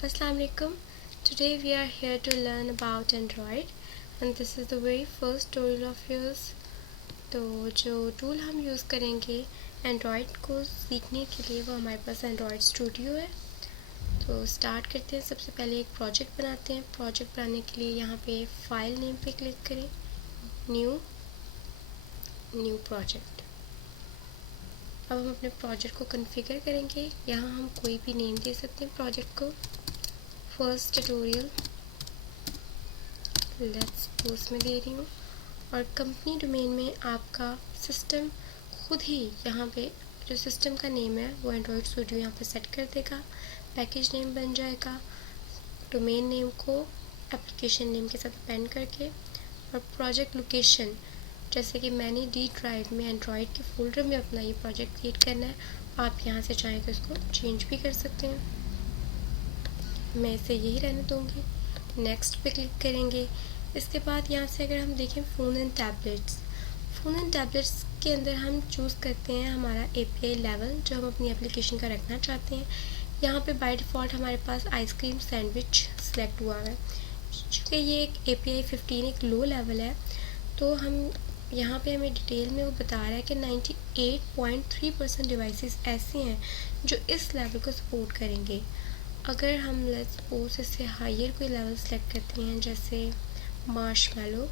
Assalamu alaikum. Today we are here to learn about Android and this is the very first tutorial of yours. तो जो tool हम use करेंगे Android को सीखने के लिए वो हमारे पास एंड्रॉयड स्टूडियो है। तो स्टार्ट करते हैं। सबसे पहले एक प्रोजेक्ट बनाते हैं। प्रोजेक्ट बनाने के लिए यहाँ पे फाइल नेम पे क्लिक करें, न्यू प्रोजेक्ट। अब हम अपने प्रोजेक्ट को कॉन्फ़िगर करेंगे। यहाँ हम कोई भी नेम दे सकते हैं प्रोजेक्ट को। फर्स्ट ट्यूटोरियल लेट्स सपोज में दे रही हूँ और कंपनी डोमेन में आपका सिस्टम खुद ही यहाँ पे जो सिस्टम का नेम है वो एंड्रॉयड स्टूडियो यहाँ पे सेट कर देगा। पैकेज नेम बन जाएगा डोमेन नेम को एप्लीकेशन नेम के साथ अपेंड करके। और प्रोजेक्ट लोकेशन जैसे कि मैंने डी ड्राइव में एंड्रॉयड के फोल्डर में अपना ये प्रोजेक्ट क्रिएट करना है, आप यहाँ से चाहें तो इसको चेंज भी कर सकते हैं। मैं इसे यही रहने दूँगी। नेक्स्ट पे क्लिक करेंगे। इसके बाद यहाँ से अगर हम देखें फ़ोन एंड टैबलेट्स के अंदर हम चूज़ करते हैं हमारा API लेवल जो हम अपनी एप्लीकेशन का रखना चाहते हैं। यहाँ पे बाय डिफ़ॉल्ट हमारे पास आइसक्रीम सैंडविच सेलेक्ट हुआ है। चूँकि ये एक API 15 एक लो लेवल है तो हम यहाँ पे हमें डिटेल में वो बता रहा है कि 98.3% डिवाइसेस ऐसे हैं जो इस लेवल को सपोर्ट करेंगे। अगर हम लेट्स सपोज इससे हायर कोई लेवल सेलेक्ट करते हैं जैसे मार्शमैलो,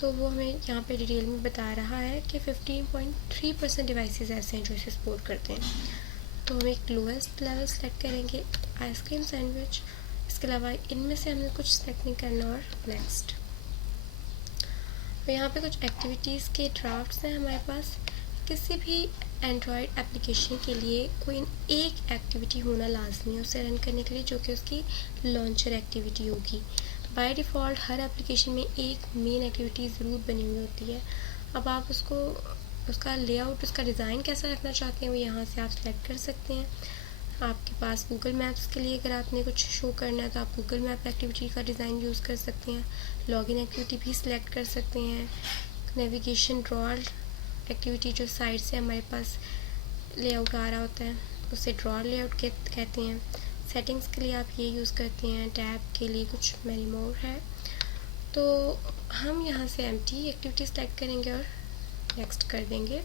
तो वो हमें यहाँ पे डिटेल में बता रहा है कि 15.3% डिवाइसेस ऐसे हैं जो इसे सपोर्ट करते हैं। तो हम एक लोएस्ट लेवल सेलेक्ट करेंगे आइसक्रीम सैंडविच। इसके अलावा इनमें से हमें कुछ सेलेक्ट नहीं करना और नेक्स्ट। तो यहाँ पे कुछ एक्टिविटीज़ के ड्राफ्ट्स हैं हमारे पास। किसी भी एंड्रॉयड एप्लीकेशन के लिए कोई एक एक्टिविटी होना लाजमी है उसे रन करने के लिए, जो कि उसकी लॉन्चर एक्टिविटी होगी। बाय डिफ़ॉल्ट हर एप्लीकेशन में एक मेन एक्टिविटी ज़रूर बनी हुई होती है। अब आप उसका लेआउट, उसका डिज़ाइन कैसा रखना चाहते हैं वो यहाँ से आप सेलेक्ट कर सकते हैं। आपके पास गूगल मैप्स के लिए अगर आपने कुछ शो करना है तो आप गूगल मैप एक्टिविटी का डिज़ाइन यूज़ कर सकते हैं। लॉगिन एक्टिविटी भी सिलेक्ट कर सकते हैं। नेविगेशन ड्रॉ एक्टिविटी जो साइड से हमारे पास लेआउट आ रहा होता है उसे ड्रॉ लेआउट कहते हैं। सेटिंग्स के लिए आप ये यूज़ करते हैं। टैब के लिए कुछ मैनी मोर है। तो हम यहाँ से एम्प्टी एक्टिविटी सेलेक्ट करेंगे और नेक्स्ट कर देंगे।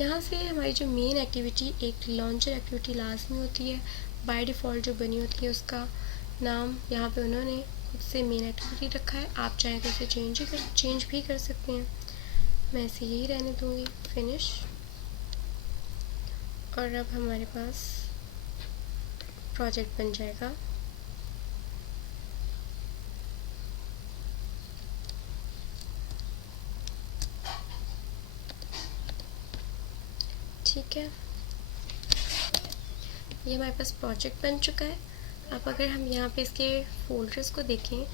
यहाँ से हमारी जो मेन एक्टिविटी एक लॉन्चर एक्टिविटी लाजमी होती है। बाय डिफ़ॉल्ट जो बनी होती है उसका नाम यहाँ पे उन्होंने खुद से मेन एक्टिविटी रखा है। आप चाहें तो इसे चेंज भी कर सकते हैं। मैं इसे यही रहने दूँगी। फिनिश। और अब हमारे पास प्रोजेक्ट बन जाएगा। ठीक है, ये हमारे पास प्रोजेक्ट बन चुका है। अब अगर हम यहाँ पे इसके फोल्डर्स को देखें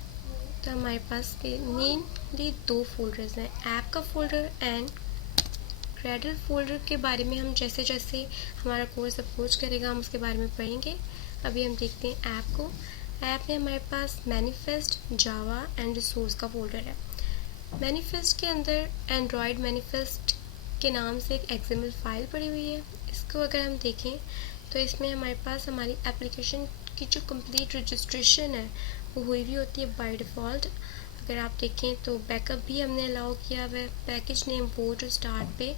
तो हमारे पास मेनली दो फोल्डर्स हैं, ऐप का फोल्डर एंड क्रेडल फोल्डर। के बारे में हम जैसे जैसे हमारा कोर्स अप्रोच करेगा हम उसके बारे में पढ़ेंगे। अभी हम देखते हैं ऐप को। ऐप में हमारे पास मैनिफेस्ट, जावा एंड रिसोर्स का फोल्डर है। मैनिफेस्ट के अंदर एंड्रॉयड मैनिफेस्ट के नाम से एक XML फाइल पड़ी हुई है। इसको अगर हम देखें तो इसमें हमारे पास हमारी एप्लीकेशन की जो कंप्लीट रजिस्ट्रेशन है वो हुई हुई होती है बाय डिफ़ॉल्ट। अगर आप देखें तो बैकअप भी हमने अलाउ किया हुआ है। पैकेज नेम वो जो स्टार्ट पे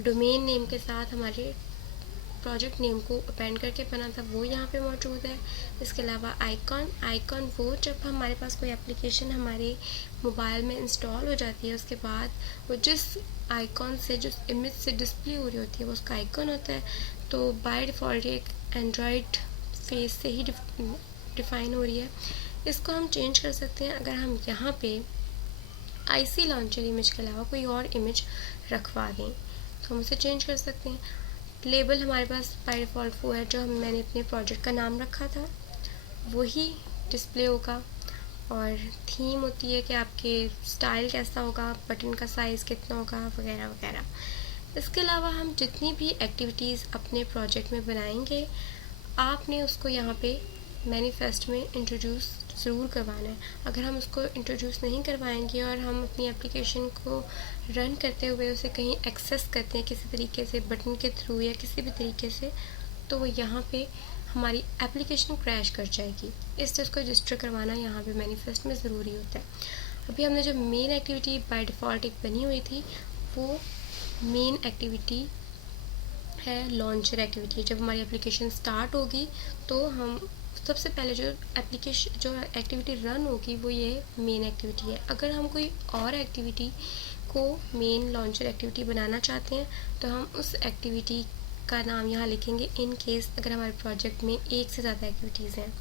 डोमेन नेम के साथ हमारे प्रोजेक्ट नेम को अपेंड करके बना था वो यहाँ पे मौजूद है। इसके अलावा आइकॉन वो जब हमारे पास कोई एप्लीकेशन हमारे मोबाइल में इंस्टॉल हो जाती है उसके बाद वो जिस आइकॉन से, जिस इमेज से डिस्प्ले हो रही होती है वो उसका आइकॉन होता है। तो बाय डिफ़ॉल्ट एक एंड्रॉयड फेस से ही डिफ़ाइन हो रही है। इसको हम चेंज कर सकते हैं अगर हम यहाँ पे IC लॉन्चर इमेज के अलावा कोई और इमेज रखवा दें तो हम उसे चेंज कर सकते हैं। लेबल हमारे पास बाय डिफ़ॉल्ट वो है जो मैंने अपने प्रोजेक्ट का नाम रखा था वही डिस्प्ले होगा। और थीम होती है कि आपके स्टाइल कैसा होगा, बटन का साइज़ कितना होगा वगैरह वगैरह। इसके अलावा हम जितनी भी एक्टिविटीज़ अपने प्रोजेक्ट में बनाएंगे आपने उसको यहाँ पे मैनिफेस्ट में इंट्रोड्यूस ज़रूर करवाना है। अगर हम उसको इंट्रोड्यूस नहीं करवाएंगे और हम अपनी एप्लीकेशन को रन करते हुए उसे कहीं एक्सेस करते हैं किसी तरीके से, बटन के थ्रू या किसी भी तरीके से, तो वो यहाँ पे हमारी एप्लीकेशन क्रैश कर जाएगी। इस चीज़ को रजिस्टर करवाना यहाँ पे मैनिफेस्ट में ज़रूरी होता है। अभी हमने जो मेन एक्टिविटी बाय डिफ़ॉल्ट एक बनी हुई थी वो मेन एक्टिविटी है लॉन्चर एक्टिविटी। जब हमारी एप्लीकेशन स्टार्ट होगी तो हम सबसे पहले जो एक्टिविटी रन होगी वो ये मेन एक्टिविटी है। अगर हम कोई और एक्टिविटी को मेन लॉन्चर एक्टिविटी बनाना चाहते हैं तो हम उस एक्टिविटी का नाम यहाँ लिखेंगे। इन केस अगर हमारे प्रोजेक्ट में एक से ज़्यादा एक्टिविटीज़ हैं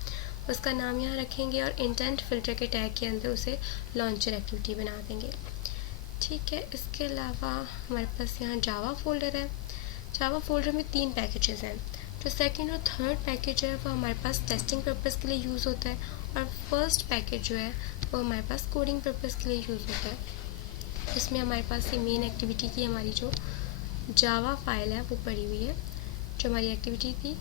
उसका नाम यहाँ रखेंगे और इंटेंट फिल्टर के टैग के अंदर उसे लॉन्चर एक्टिविटी बना देंगे। ठीक है, इसके अलावा हमारे पास यहाँ जावा फोल्डर है। जावा फोल्डर में 3 पैकेजेस हैं। जो सेकंड और थर्ड पैकेज है वो हमारे पास टेस्टिंग पर्पज़ के लिए यूज़ होता है और फर्स्ट पैकेज जो है वो हमारे पास कोडिंग पर्पज़ के लिए यूज़ होता है। इसमें हमारे पास ये मेन एक्टिविटी की हमारी जो जावा फाइल है वो पड़ी हुई है। जो हमारी एक्टिविटी थी,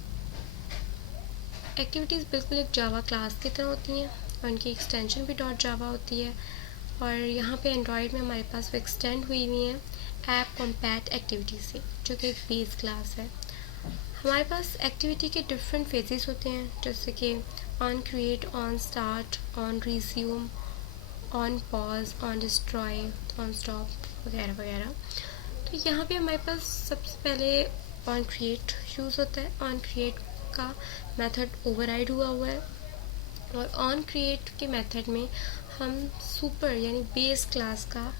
एक्टिविटीज़ बिल्कुल एक जावा क्लास की तरह होती हैं और उनकी एक्सटेंशन भी .java होती है। और यहाँ पे एंड्रॉयड में हमारे पास वो एक्सटेंड हुई है ऐप कॉम्पैट एक्टिविटी से, जो कि एक बेस क्लास है। हमारे पास एक्टिविटी के डिफरेंट फेजेस होते हैं, जैसे कि on create, on start, on resume, on pause, on destroy, on stop वगैरह वगैरह। तो यहाँ पे हमारे पास सबसे पहले ऑन क्रिएट यूज़ होता है। ऑन क्रिएट का मेथड ओवरराइड हुआ है और ऑन क्रिएट के मेथड में हम सुपर यानी बेस क्लास का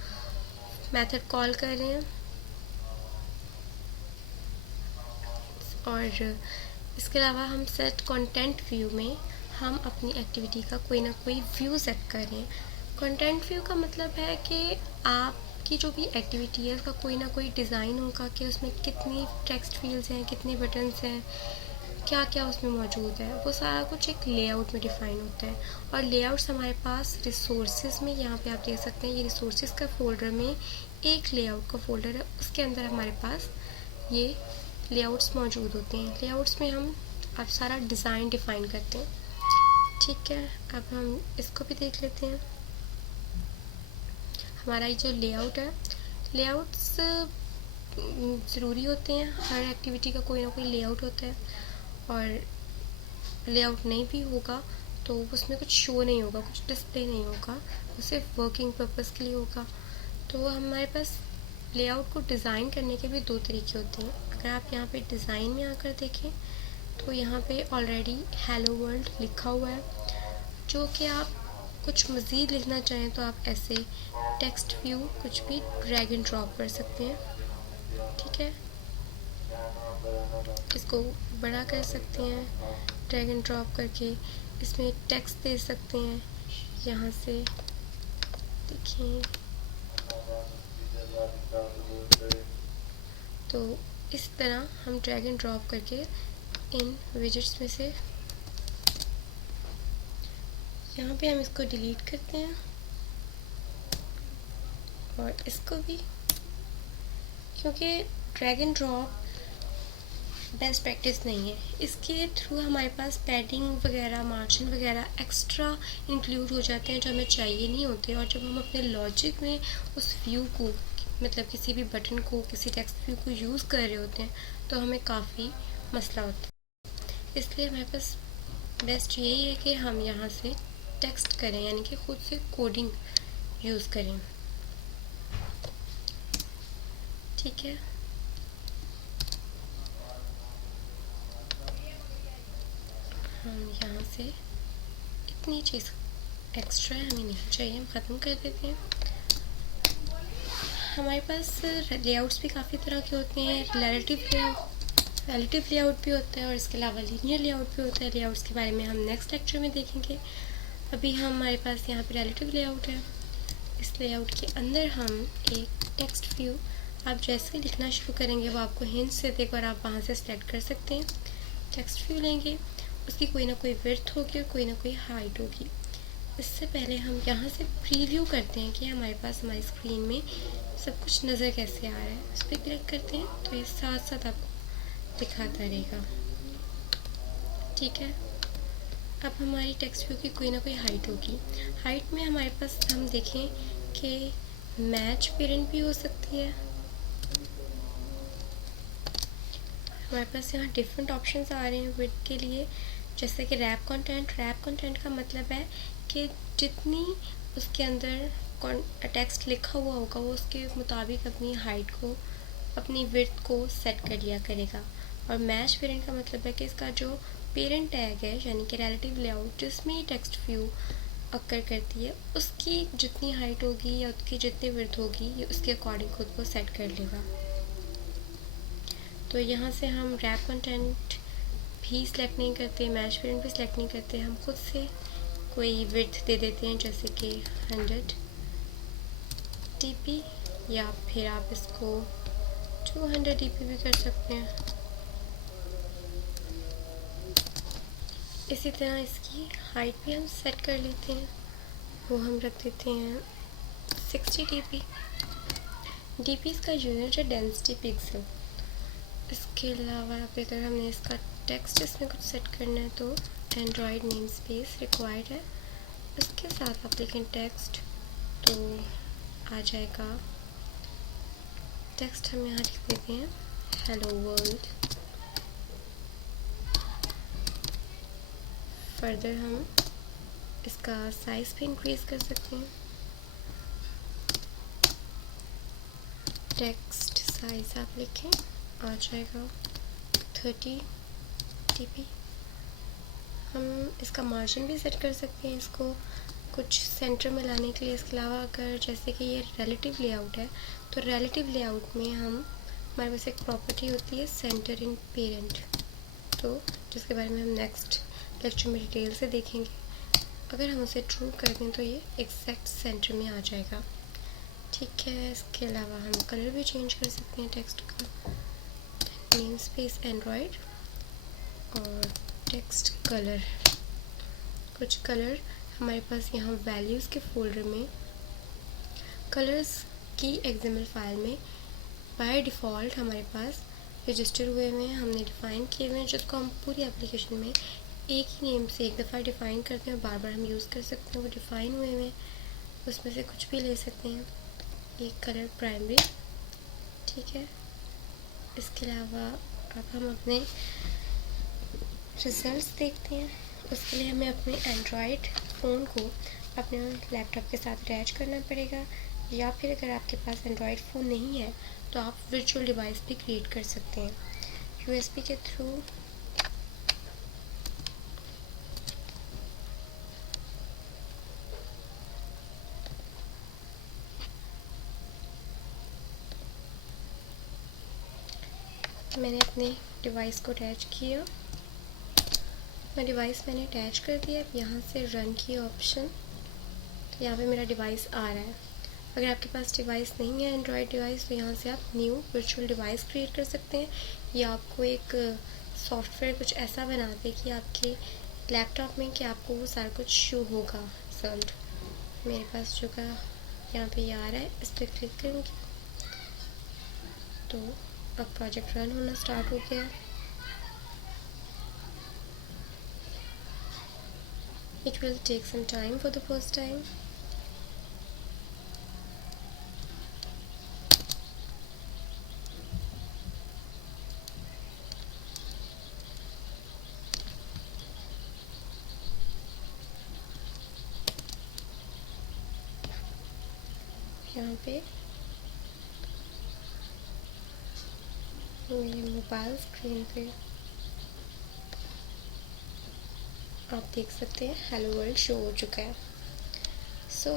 मेथड कॉल कर रहे हैं। और इसके अलावा हम सेट कंटेंट व्यू में हम अपनी एक्टिविटी का कोई ना कोई व्यू सेट कर रहे हैं। कंटेंट व्यू का मतलब है कि आपकी जो भी एक्टिविटी है उसका कोई ना कोई डिज़ाइन होगा कि उसमें कितनी टेक्स्ट फील्ड्स हैं, कितने बटन्स हैं, क्या क्या उसमें मौजूद है, वो सारा कुछ एक लेआउट में डिफ़ाइन होता है। और लेआउट्स हमारे पास रिसोर्सेज में, यहाँ पे आप देख सकते हैं ये रिसोर्सेज का फोल्डर में एक लेआउट का फोल्डर है, उसके अंदर हमारे पास ये लेआउट्स मौजूद होते हैं। लेआउट्स में हम अब सारा डिज़ाइन डिफ़ाइन करते हैं। ठीक है, अब हम इसको भी देख लेते हैं। हमारा ये जो लेआउट है, लेआउट्स ज़रूरी होते हैं। हर एक्टिविटी का कोई ना कोई लेआउट होता है और लेआउट नहीं भी होगा तो उसमें कुछ शो नहीं होगा, कुछ डिस्प्ले नहीं होगा, वो सिर्फ वर्किंग पर्पज़ के लिए होगा। तो हमारे पास लेआउट को डिज़ाइन करने के भी 2 तरीके होते हैं। अगर आप यहाँ पे डिज़ाइन में आकर देखें तो यहाँ पे ऑलरेडी हेलो वर्ल्ड लिखा हुआ है। जो कि आप कुछ मज़ीद लिखना चाहें तो आप ऐसे टेक्स्ट व्यू कुछ भी ड्रैग एंड ड्रॉप कर सकते हैं। ठीक है, इसको बड़ा कर सकते हैं ड्रैग एंड ड्रॉप करके, इसमें टेक्स्ट दे सकते हैं। यहाँ से देखिए तो इस तरह हम ड्रैग एंड ड्रॉप करके इन विजेट्स में से यहाँ पे हम इसको डिलीट करते हैं और इसको भी, क्योंकि drag and drop best practice नहीं है। इसके थ्रू हमारे पास पैडिंग वगैरह, मार्जिन वगैरह एक्स्ट्रा इंक्लूड हो जाते हैं जो हमें चाहिए नहीं होते। और जब हम अपने लॉजिक में उस व्यू को, मतलब किसी भी बटन को, किसी टेक्स्ट व्यू को यूज़ कर रहे होते हैं तो हमें काफ़ी मसला होता है। इसलिए हमारे पास बेस्ट यही है कि हम यहाँ से टेक्स्ट करें, यानी कि खुद से कोडिंग यूज़ करें। ठीक है, हम यहाँ से इतनी चीज़ एक्स्ट्रा हमें नहीं चाहिए, हम ख़त्म कर देते हैं। हमारे पास लेआउट्स भी काफ़ी तरह के होते हैं। रिलेटिव लेआउट भी होता है और इसके अलावा लीनियर लेआउट भी होता है। लेआउट्स के बारे में हम नेक्स्ट लेक्चर में देखेंगे। अभी हमारे पास यहाँ पे रिलेटिव लेआउट है। इस लेआउट के अंदर हम एक टेक्स्ट व्यू, आप जैसे लिखना शुरू करेंगे वो आपको हिंट्स से देगा और आप वहाँ से सेलेक्ट कर सकते हैं। टेक्स्ट व्यू लेंगे, उसकी कोई ना कोई विड्थ होगी और कोई ना कोई हाइट होगी। इससे पहले हम यहाँ से प्रीव्यू करते हैं कि हमारे पास हमारी स्क्रीन में सब कुछ नज़र कैसे आ रहा है। उस पर क्लिक करते हैं तो ये साथ साथ आपको दिखाता रहेगा। ठीक है, अब हमारी टेक्स्ट व्यू की कोई ना कोई हाइट होगी। हाइट में हमारे पास हम देखें कि मैच पेरेंट भी हो सकती है हमारे पास यहाँ डिफरेंट ऑप्शंस आ रहे हैं विड्थ के लिए, जैसे कि रैप कंटेंट का मतलब है कि जितनी उसके अंदर टेक्स्ट लिखा हुआ होगा वो उसके मुताबिक अपनी हाइट को, अपनी विड्थ को सेट कर लिया करेगा। और मैच पेरेंट का मतलब है कि इसका जो पेरेंट टैग है यानी कि रिलेटिव लेआउट जिसमें टेक्स्ट व्यू अकर करती है उसकी जितनी हाइट होगी या उसकी जितनी विड्थ होगी ये उसके अकॉर्डिंग खुद को सेट कर लेगा। तो यहाँ से हम रैप कंटेंट भी सिलेक्ट नहीं करते, मैच पेरेंट भी सिलेक्ट नहीं करते, हम खुद से कोई विड्थ दे देते हैं जैसे कि 100 dp या फिर आप इसको 200 dp भी कर सकते हैं। इसी तरह इसकी हाइट भी हम सेट कर लेते हैं, वो हम रख देते हैं 60 dp। dp इसका यूनिट है डेंसिटी पिक्सल। इसके अलावा अगर हमने इसका टेक्स्ट इसमें कुछ सेट करना है तो एंड्रॉयड नेम स्पेस रिक्वायर्ड है, इसके साथ आप लिखें टेक्स्ट तो आ जाएगा। टेक्स्ट हम यहाँ लिख देते हैं हेलो वर्ल्ड। फर्दर हम इसका साइज़ भी इंक्रीज़ कर सकते हैं। टेक्स्ट साइज़ आप लिखें आ जाएगा 30 dp। हम इसका मार्जिन भी सेट कर सकते हैं इसको कुछ सेंटर में लाने के लिए। इसके अलावा अगर जैसे कि ये रिलेटिव लेआउट है तो रिलेटिव लेआउट में हमारे पास एक प्रॉपर्टी होती है सेंटर इन पेरेंट, तो जिसके बारे में हम नेक्स्ट लेक्चर में डिटेल से देखेंगे। अगर हम उसे ट्रू कर दें तो ये एग्जैक्ट सेंटर में आ जाएगा। ठीक है, इसके अलावा हम कलर भी चेंज कर सकते हैं टेक्स्ट का। नेम स्पेस एंड्रॉयड और टेक्स्ट कलर। कुछ कलर हमारे पास यहाँ वैल्यूज़ के फोल्डर में कलर्स की एक्सएमएल फाइल में बाय डिफ़ॉल्ट हमारे पास रजिस्टर हुए हुए हैं, हमने डिफ़ाइन किए हुए हैं, जिसको हम पूरी एप्लीकेशन में एक ही नेम से एक दफ़ा डिफ़ाइन करते हैं और बार बार हम यूज़ कर सकते हैं। वो डिफ़ाइन हुए हुए हैं, उसमें से कुछ भी ले सकते हैं। एक कलर प्राइमरी, ठीक है। इसके अलावा अब हम अपने रिजल्ट्स देखते हैं। उसके लिए हमें अपने एंड्रॉयड फ़ोन को अपने लैपटॉप के साथ अटैच करना पड़ेगा, या फिर अगर आपके पास एंड्रॉयड फ़ोन नहीं है तो आप वर्चुअल डिवाइस भी क्रिएट कर सकते हैं USB के थ्रू। मैंने अपने डिवाइस को अटैच किया, मैं डिवाइस मैंने अटैच कर दिया। अब यहाँ से रन की ऑप्शन, तो यहाँ पे मेरा डिवाइस आ रहा है। अगर आपके पास डिवाइस नहीं है एंड्रॉयड डिवाइस तो यहाँ से आप न्यू वर्चुअल डिवाइस क्रिएट कर सकते हैं, या आपको एक सॉफ्टवेयर कुछ ऐसा बना दे कि आपके लैपटॉप में कि आपको वो सारा कुछ शो होगा रिजल्ट। मेरे पास जो का यहाँ पे ये आ रहा है, इस पर क्लिक करूँगी तो अब प्रोजेक्ट रन होना स्टार्ट हो गया। It will take some time for the first time. यहाँ पे मेरे मोबाइल स्क्रीन पे आप देख सकते हैं हेलो वर्ल्ड शो हो चुका है। So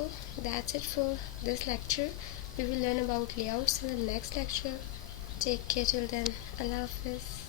that's it for this lecture. We will learn about layouts in the next lecture. Take care till then. Allah Hafiz.